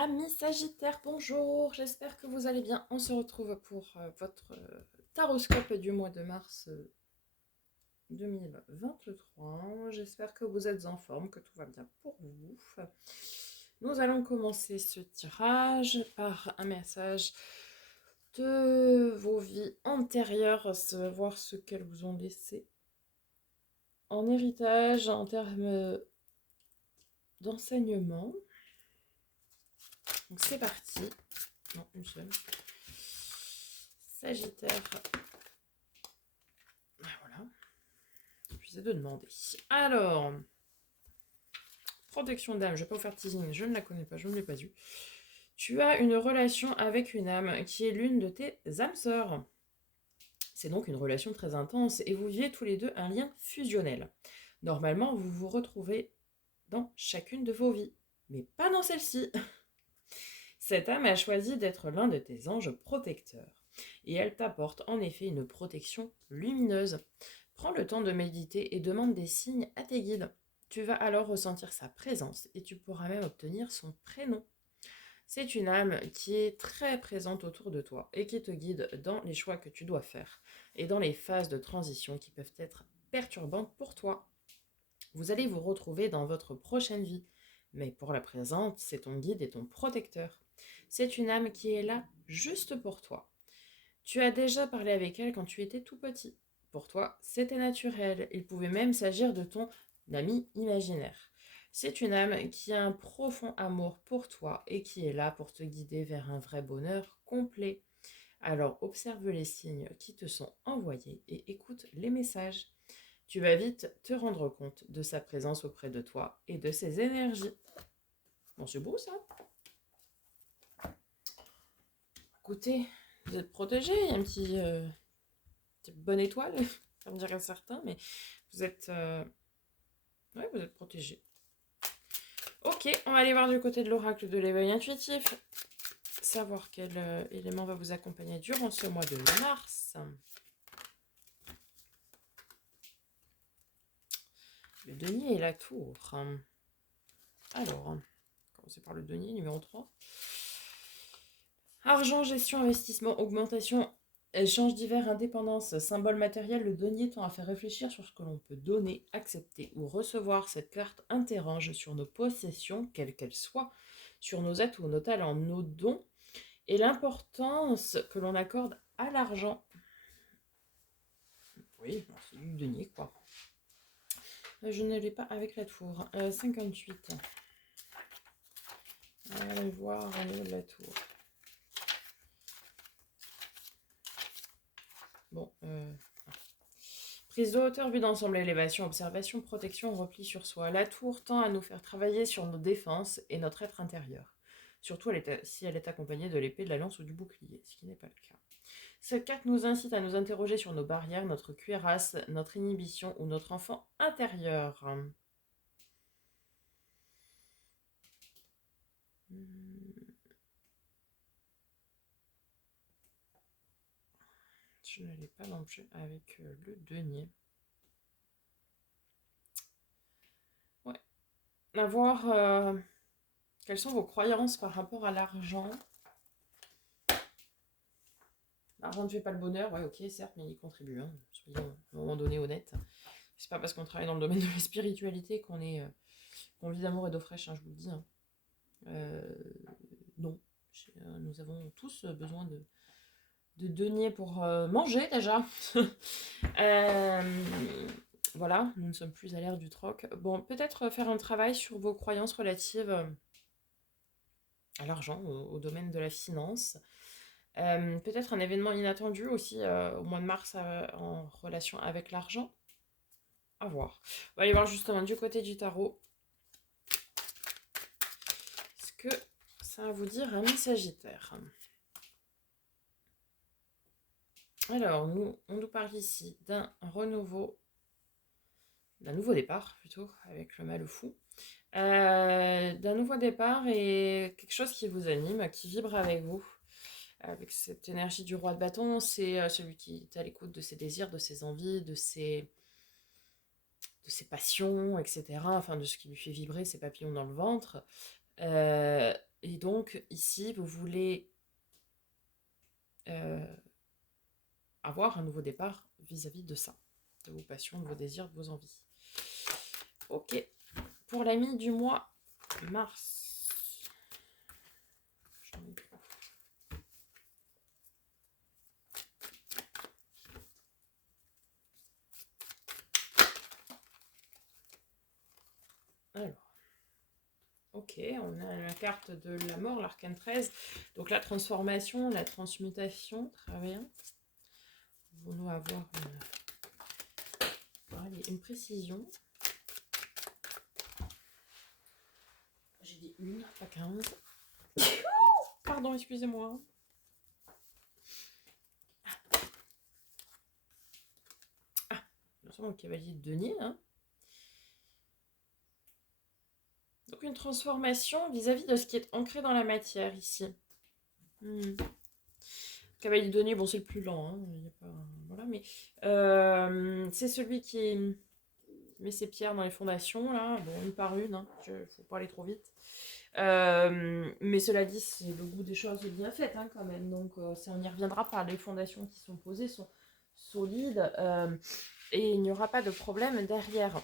Amis Sagittaire, bonjour, j'espère que vous allez bien. On se retrouve pour votre taroscope du mois de mars 2023. J'espère que vous êtes en forme, que tout va bien pour vous. Nous allons commencer ce tirage par un message de vos vies antérieures, savoir ce qu'elles vous ont laissé en héritage en termes d'enseignement. Donc c'est parti. Non, une seule. Sagittaire. Voilà. Je de demander. Alors, protection d'âme, je ne vais pas vous faire teasing, je ne la connais pas, je ne l'ai pas vue. Tu as une relation avec une âme qui est l'une de tes âmes sœurs. C'est donc une relation très intense et vous vivez tous les deux un lien fusionnel. Normalement, vous vous retrouvez dans chacune de vos vies, mais pas dans celle-ci. Cette âme a choisi d'être l'un de tes anges protecteurs et elle t'apporte en effet une protection lumineuse. Prends le temps de méditer et demande des signes à tes guides. Tu vas alors ressentir sa présence et tu pourras même obtenir son prénom. C'est une âme qui est très présente autour de toi et qui te guide dans les choix que tu dois faire et dans les phases de transition qui peuvent être perturbantes pour toi. Vous allez vous retrouver dans votre prochaine vie, mais pour la présente, c'est ton guide et ton protecteur. C'est une âme qui est là juste pour toi. Tu as déjà parlé avec elle quand tu étais tout petit. Pour toi, c'était naturel. Il pouvait même s'agir de ton ami imaginaire. C'est une âme qui a un profond amour pour toi et qui est là pour te guider vers un vrai bonheur complet. Alors observe les signes qui te sont envoyés et écoute les messages. Tu vas vite te rendre compte de sa présence auprès de toi et de ses énergies. Bon, c'est beau ça. Écoutez, vous êtes protégés, il y a un petite bonne étoile, comme diraient certains, mais vous êtes, ouais, vous êtes protégés. Ok, on va aller voir du côté de l'oracle de l'éveil intuitif. Savoir quel élément va vous accompagner durant ce mois de mars. Le denier et la tour. Alors, commencer par le denier, numéro 3. Argent, gestion, investissement, augmentation, échange divers, indépendance, symbole matériel, le denier tend à faire réfléchir sur ce que l'on peut donner, accepter ou recevoir. Cette carte interroge sur nos possessions, quelles qu'elles soient, sur nos atouts, nos talents, nos dons et l'importance que l'on accorde à l'argent. Oui, c'est du denier quoi. Je ne l'ai pas avec la tour. 58. On va voir au niveau de la tour. Bon, prise de hauteur, vue d'ensemble, élévation, observation, protection, repli sur soi. La tour tend à nous faire travailler sur nos défenses et notre être intérieur. Surtout si elle est accompagnée de l'épée, de la lance ou du bouclier, ce qui n'est pas le cas. Cette carte nous incite à nous interroger sur nos barrières, notre cuirasse, notre inhibition ou notre enfant intérieur. Je ne l'ai pas non plus avec le denier. Ouais. À voir quelles sont vos croyances par rapport à l'argent. L'argent ne fait pas le bonheur, ouais, ok, certes, mais il contribue. Hein. Soyons à un moment donné honnêtes. C'est pas parce qu'on travaille dans le domaine de la spiritualité qu'on vit d'amour et d'eau fraîche, hein, je vous le dis. Hein. Non. Nous avons tous besoin de deniers pour manger déjà. Voilà, nous ne sommes plus à l'ère du troc. Bon, peut-être faire un travail sur vos croyances relatives à l'argent, au domaine de la finance. Peut-être un événement inattendu aussi au mois de mars en relation avec l'argent. À voir. On va aller voir justement du côté du tarot. Ce que ça va vous dire, ami Sagittaire. Alors, on nous parle ici d'un renouveau, d'un nouveau départ plutôt, avec le mal fou. D'un nouveau départ et quelque chose qui vous anime, qui vibre avec vous. Avec cette énergie du roi de bâton, c'est celui qui est à l'écoute de ses désirs, de ses envies, de ses passions, etc. Enfin, de ce qui lui fait vibrer ses papillons dans le ventre. Et donc, ici, vous voulez avoir un nouveau départ vis-à-vis de ça, de vos passions, de vos désirs, de vos envies. Ok. Pour l'ami du mois mars. Alors. Ok, on a la carte de la mort, l'arcane 13. Donc la transformation, la transmutation, très bien. Pouvons-nous avoir une précision? J'ai dit une, pas 15. Pardon, excusez-moi. Ah, nous sommes au cavalier de denier. Hein. Donc une transformation vis-à-vis de ce qui est ancré dans la matière ici. Cavalier de denier, bon c'est le plus lent. Hein. Il y a pas... Voilà, mais c'est celui qui met ses pierres dans les fondations, là. Bon, une par une, hein. Faut pas aller trop vite. Mais cela dit, c'est le goût des choses bien faites, hein, quand même. Donc, ça, on n'y reviendra pas. Les fondations qui sont posées sont solides et il n'y aura pas de problème derrière.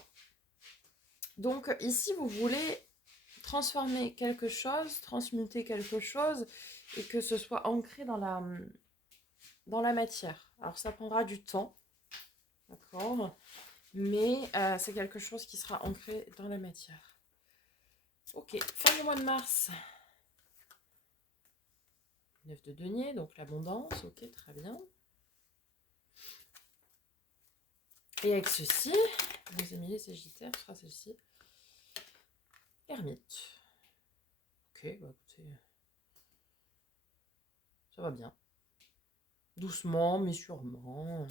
Donc, ici, vous voulez transformer quelque chose, transmuter quelque chose et que ce soit ancré dans la matière. Alors, ça prendra du temps, d'accord ? Mais c'est quelque chose qui sera ancré dans la matière. Ok, fin du mois de mars. 9 de denier, donc l'abondance, ok, très bien. Et avec ceci, nos amis les Sagittaires, ce sera celle-ci. Ermite. Ok, bah écoutez, ça va bien. Doucement, mais sûrement.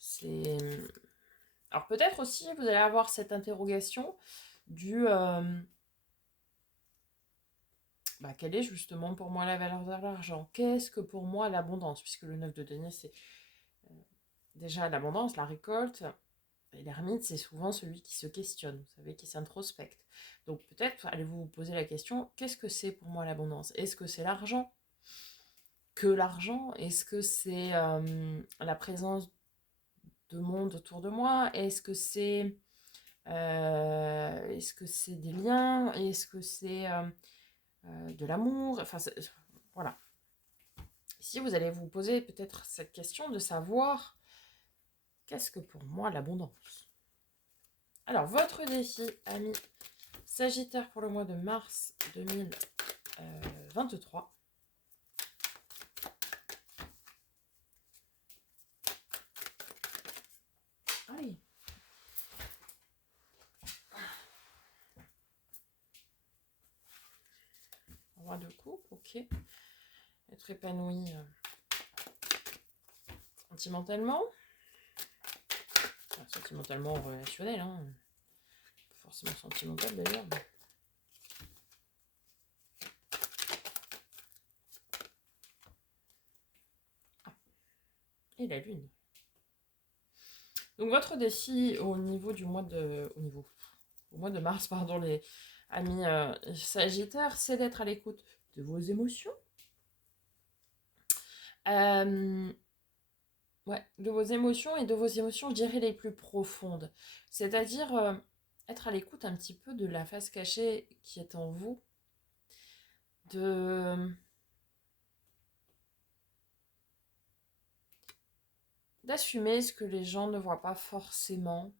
C'est... Alors peut-être aussi, vous allez avoir cette interrogation du... quelle est justement pour moi la valeur de l'argent? Qu'est-ce que pour moi l'abondance? Puisque le 9 de denier, c'est déjà l'abondance, la récolte. Et l'ermite, c'est souvent celui qui se questionne, vous savez, qui s'introspecte. Donc peut-être allez-vous vous poser la question, qu'est-ce que c'est pour moi l'abondance? Est-ce que c'est l'argent? Que l'argent? Est-ce que c'est la présence de monde autour de moi? Est-ce que c'est des liens? Est-ce que c'est de l'amour? Enfin, voilà. Ici, vous allez vous poser peut-être cette question de savoir qu'est-ce que pour moi l'abondance? Alors, votre défi, ami Sagittaire, pour le mois de mars 2023. Allez. Roi de coupe, ok. Être épanoui sentimentalement. Enfin, sentimentalement relationnel, hein. Pas forcément sentimental d'ailleurs. Mais... Ah. Et la lune. Donc votre défi au niveau du mois de... Au mois de mars, pardon, les amis Sagittaires, c'est d'être à l'écoute de vos émotions. De vos émotions et de vos émotions, je dirais, les plus profondes. C'est-à-dire être à l'écoute un petit peu de la face cachée qui est en vous, d'assumer ce que les gens ne voient pas forcément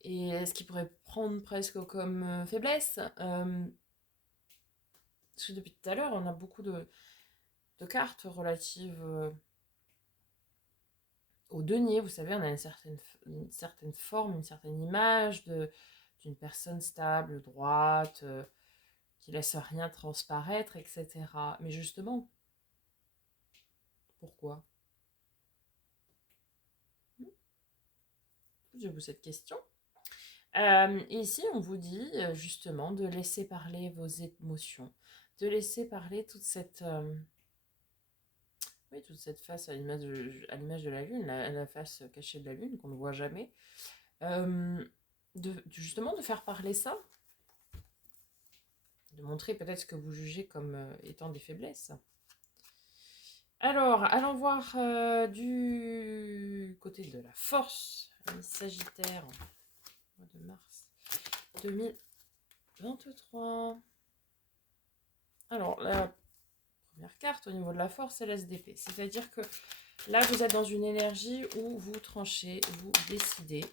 et ce qu'ils pourraient prendre presque comme faiblesse. Parce que depuis tout à l'heure, on a beaucoup de cartes relatives au denier. Vous savez, on a une certaine forme, une certaine image d'une personne stable, droite, qui laisse rien transparaître, etc. Mais justement, pourquoi? Posez-vous cette question. Ici, on vous dit justement de laisser parler vos émotions, de laisser parler toute cette face à l'image de la lune, la face cachée de la lune qu'on ne voit jamais. Justement de faire parler ça, de montrer peut-être ce que vous jugez comme étant des faiblesses. Alors, allons voir du côté de la force, les Sagittaires, mois de mars 2023. Alors, la première carte au niveau de la force, c'est l'SDP. C'est-à-dire que là, vous êtes dans une énergie où vous tranchez, vous décidez,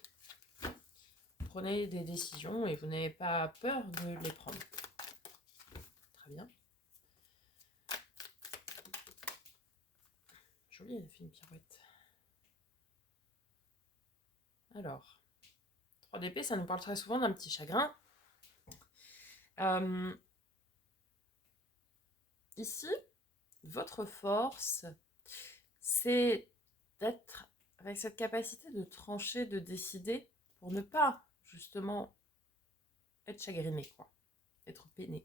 prenez des décisions et vous n'avez pas peur de les prendre. Très bien. Joli, elle a fait une pirouette. Alors, 3 d'épée, ça nous parle très souvent d'un petit chagrin. Ici, votre force, c'est d'être avec cette capacité de trancher, de décider pour ne pas justement être chagriné, quoi, être peiné.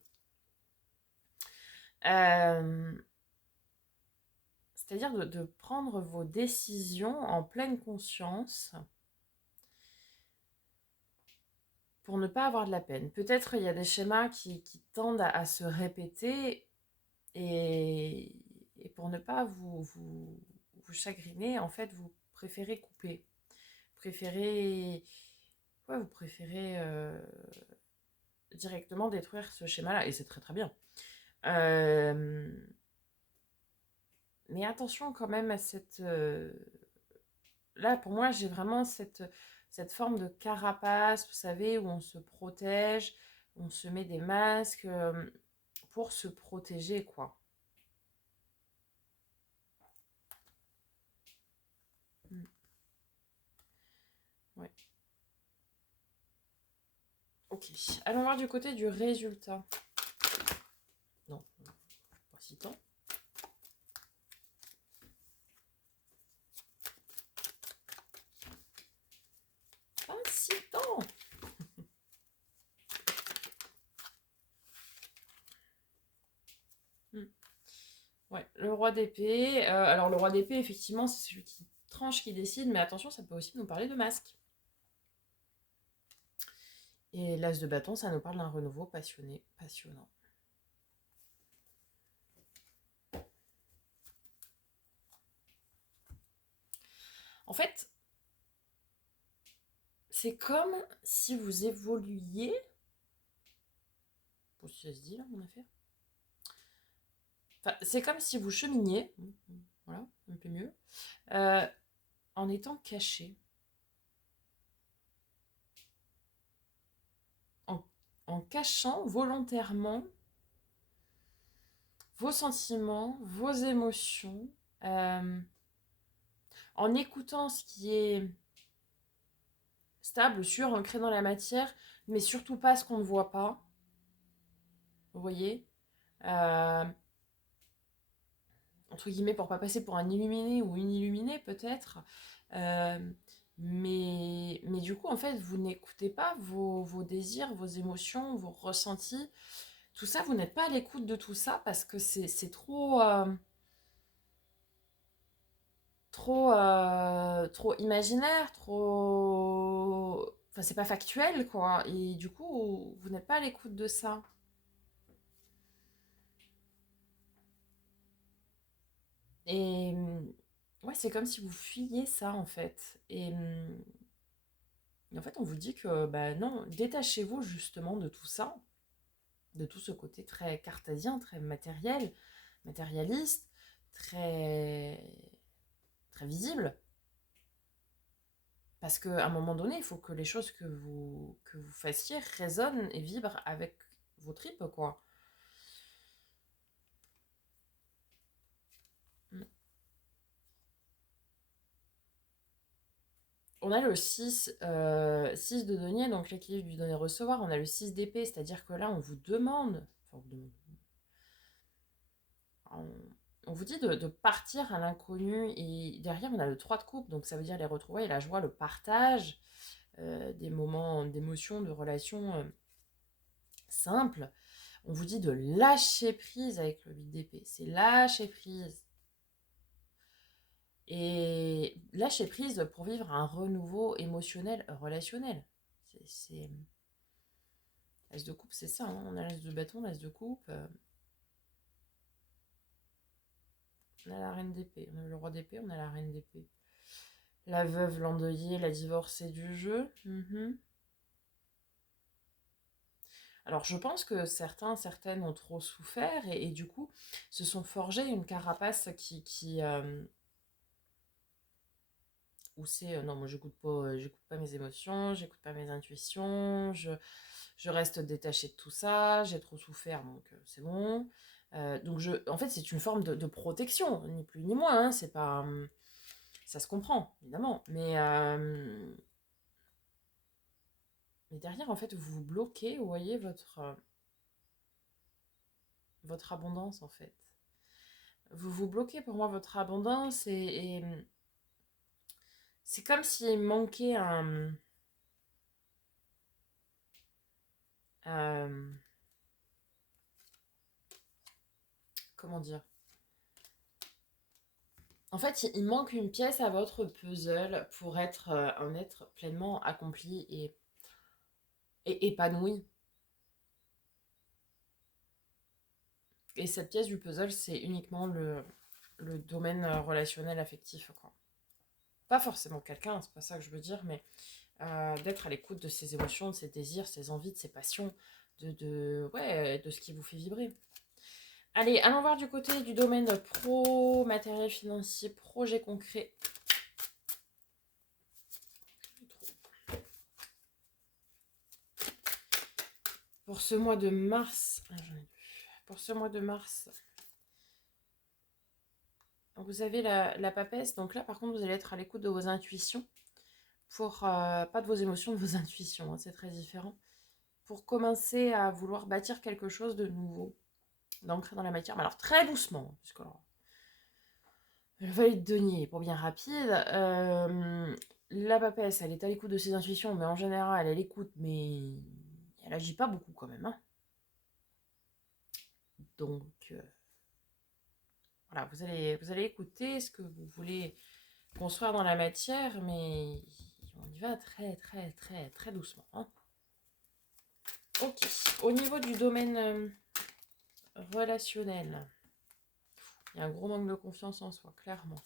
C'est-à-dire de prendre vos décisions en pleine conscience pour ne pas avoir de la peine. Peut-être il y a des schémas qui tendent à se répéter et pour ne pas vous chagriner, en fait, vous préférez couper. Vous préférez directement détruire ce schéma-là, et c'est très très bien. Mais attention quand même à cette... Là, pour moi, j'ai vraiment cette forme de carapace, vous savez, où on se protège, on se met des masques pour se protéger, quoi. Ouais. Ok, allons voir du côté du résultat. Non, pas si tant. Pas si tant. Ouais, le roi d'épée. Alors, le roi d'épée, effectivement, c'est celui qui tranche, qui décide, mais attention, ça peut aussi nous parler de masque. Et l'as de bâton, ça nous parle d'un renouveau passionné, passionnant. En fait, c'est comme si vous évoluiez. Bon, si ça se dit, là, mon affaire. Enfin, c'est comme si vous cheminiez, voilà, un peu mieux, en étant caché. En cachant volontairement vos sentiments, vos émotions, en écoutant ce qui est stable, sûr, ancré dans la matière, mais surtout pas ce qu'on ne voit pas. Vous voyez entre guillemets, pour pas passer pour un illuminé ou une illuminée, peut-être. Euh, mais du coup, en fait, vous n'écoutez pas vos désirs, vos émotions, vos ressentis. Tout ça, vous n'êtes pas à l'écoute de tout ça parce que c'est trop... trop imaginaire, trop... Enfin, c'est pas factuel, quoi. Et du coup, vous n'êtes pas à l'écoute de ça. Et ouais, c'est comme si vous fuyiez ça, en fait. Et en fait, on vous dit que, bah non, détachez-vous justement de tout ça, de tout ce côté très cartésien, très matériel, matérialiste, très, très visible. Parce qu'à un moment donné, il faut que les choses que vous fassiez résonnent et vibrent avec vos tripes, quoi. Mm. On a le 6 de denier, donc l'équilibre du donner-recevoir. On a le 6 d'épée, c'est-à-dire que là, on vous demande, enfin, on vous dit de partir à l'inconnu. Et derrière, on a le 3 de coupe, donc ça veut dire les retrouvailles, la joie, le partage, des moments d'émotion, de relations simples. On vous dit de lâcher prise avec le 8 d'épée. C'est lâcher prise. Et lâcher prise pour vivre un renouveau émotionnel, relationnel. L'as de coupe, c'est ça, hein. On a l'as de bâton, l'as de coupe. On a la reine d'épée. On a le roi d'épée, on a la reine d'épée. La veuve, l'endeuillée, la divorcée du jeu. Alors, je pense que certaines ont trop souffert et du coup, se sont forgés une carapace où c'est non, moi j'écoute pas mes émotions, j'écoute pas mes intuitions, je reste détachée de tout ça, j'ai trop souffert donc c'est bon. Donc en fait, c'est une forme de protection, ni plus ni moins, hein, c'est pas. Ça se comprend, évidemment, mais derrière, en fait, vous vous bloquez, vous voyez, votre abondance, en fait. Vous vous bloquez pour moi votre abondance et c'est comme s'il manquait un- comment dire? En fait, il manque une pièce à votre puzzle pour être un être pleinement accompli et épanoui. Et cette pièce du puzzle, c'est uniquement le domaine relationnel affectif, quoi. Pas forcément quelqu'un, c'est pas ça que je veux dire, mais d'être à l'écoute de ses émotions, de ses désirs, ses envies, de ses passions, ouais, de ce qui vous fait vibrer. Allez, allons voir du côté du domaine pro, matériel financier, projet concret. Pour ce mois de mars, pour ce mois de mars, vous avez la papesse. Donc là, par contre, vous allez être à l'écoute de vos intuitions. Pas de vos émotions, de vos intuitions. Hein, c'est très différent. Pour commencer à vouloir bâtir quelque chose de nouveau, d'ancrer dans la matière. Mais alors, très doucement. Parce que alors, le valet de denier, pour bien rapide. La papesse, elle est à l'écoute de ses intuitions. Mais en général, elle écoute, mais elle agit pas beaucoup quand même. Hein. Donc... voilà, vous allez écouter ce que vous voulez construire dans la matière, mais on y va très, très, très, très doucement. Hein. Ok. Au niveau du domaine relationnel, il y a un gros manque de confiance en soi, clairement.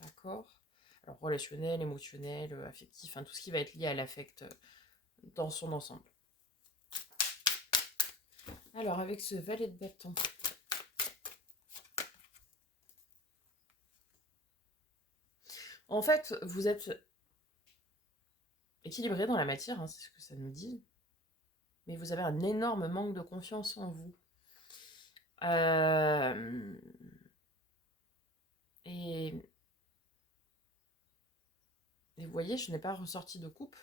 D'accord. Alors, relationnel, émotionnel, affectif, tout ce qui va être lié à l'affect dans son ensemble. Alors, avec ce valet de bâton. En fait, vous êtes équilibré dans la matière, c'est ce que ça nous dit. Mais vous avez un énorme manque de confiance en vous. Et vous voyez, je n'ai pas ressorti de coupe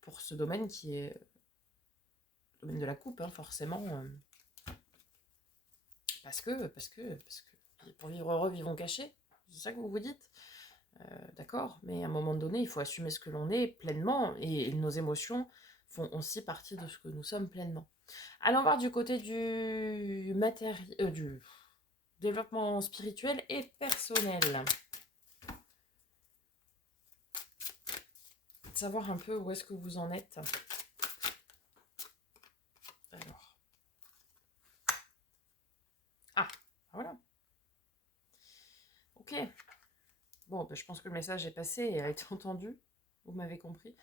pour ce domaine qui est le domaine de la coupe, forcément. Parce que pour vivre heureux, vivons cachés. C'est ça que vous vous dites. D'accord, mais à un moment donné, il faut assumer ce que l'on est pleinement et nos émotions font aussi partie de ce que nous sommes pleinement. Allons voir du côté du développement spirituel et personnel. Savoir un peu où est-ce que vous en êtes. Alors. Ah, voilà. Ok. Bon, je pense que le message est passé et a été entendu. Vous m'avez compris.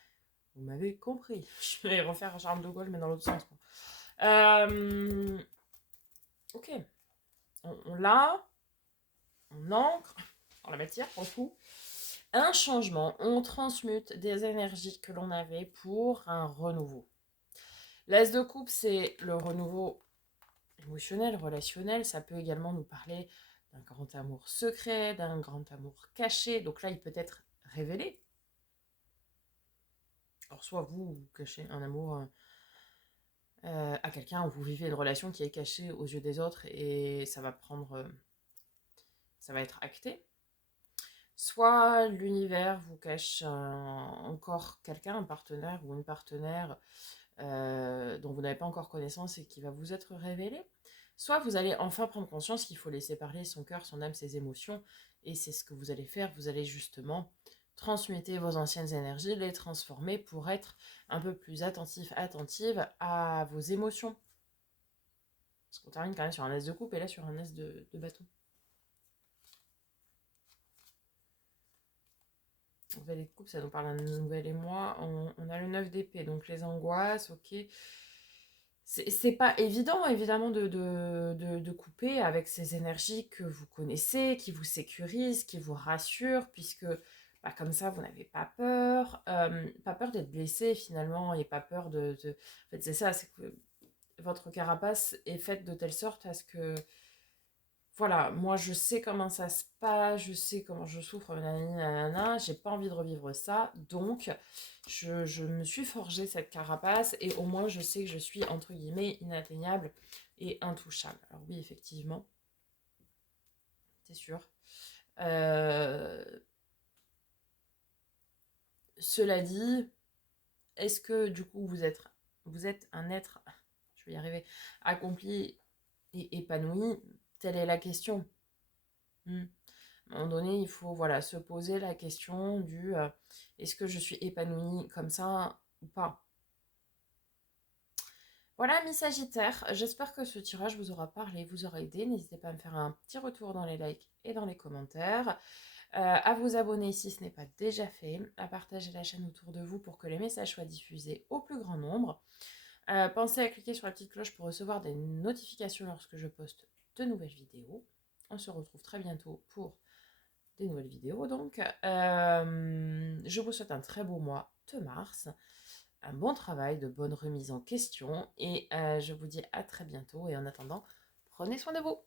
Vous m'avez compris. Je vais refaire un charme de Gaulle, mais dans l'autre sens. Ok. On l'a. On ancre dans la matière, pour le coup. Un changement. On transmute des énergies que l'on avait pour un renouveau. L'as de coupe, c'est le renouveau émotionnel, relationnel. Ça peut également nous parler d'un grand amour secret, d'un grand amour caché. Donc là, il peut être révélé. Alors soit vous cachez un amour à quelqu'un, ou vous vivez une relation qui est cachée aux yeux des autres et ça va être acté. Soit l'univers vous cache encore quelqu'un, un partenaire ou une partenaire dont vous n'avez pas encore connaissance et qui va vous être révélé. Soit vous allez enfin prendre conscience qu'il faut laisser parler son cœur, son âme, ses émotions, et c'est ce que vous allez faire. Vous allez justement transmuter vos anciennes énergies, les transformer pour être un peu plus attentif, attentive à vos émotions. Parce qu'on termine quand même sur un as de coupe et là sur un as de bâton. Nouvelle de coupe, ça nous parle d'un nouvel émoi. On a le 9 d'épée, donc les angoisses, ok. C'est pas évident, évidemment, de couper avec ces énergies que vous connaissez, qui vous sécurisent, qui vous rassurent, puisque bah, comme ça, vous n'avez pas peur d'être blessé finalement, et pas peur En fait, c'est ça, c'est que votre carapace est faite de telle sorte à ce que voilà, moi je sais comment ça se passe, je sais comment je souffre, nanani, nanana, j'ai pas envie de revivre ça, donc je me suis forgé cette carapace et au moins je sais que je suis entre guillemets inatteignable et intouchable. Alors oui, effectivement, c'est sûr. Euh, Cela dit, est-ce que du coup vous êtes un être, je vais y arriver, accompli et épanoui? Telle est la question. Hmm. À un moment donné, il faut voilà, se poser la question du est-ce que je suis épanouie comme ça ou pas. Voilà, mes Sagittaires, j'espère que ce tirage vous aura parlé, vous aura aidé. N'hésitez pas à me faire un petit retour dans les likes et dans les commentaires, à vous abonner si ce n'est pas déjà fait, à partager la chaîne autour de vous pour que les messages soient diffusés au plus grand nombre. Pensez à cliquer sur la petite cloche pour recevoir des notifications lorsque je poste de nouvelles vidéos. On se retrouve très bientôt pour des nouvelles vidéos. Donc, je vous souhaite un très beau mois de mars, un bon travail, de bonnes remises en question et je vous dis à très bientôt. Et en attendant, prenez soin de vous.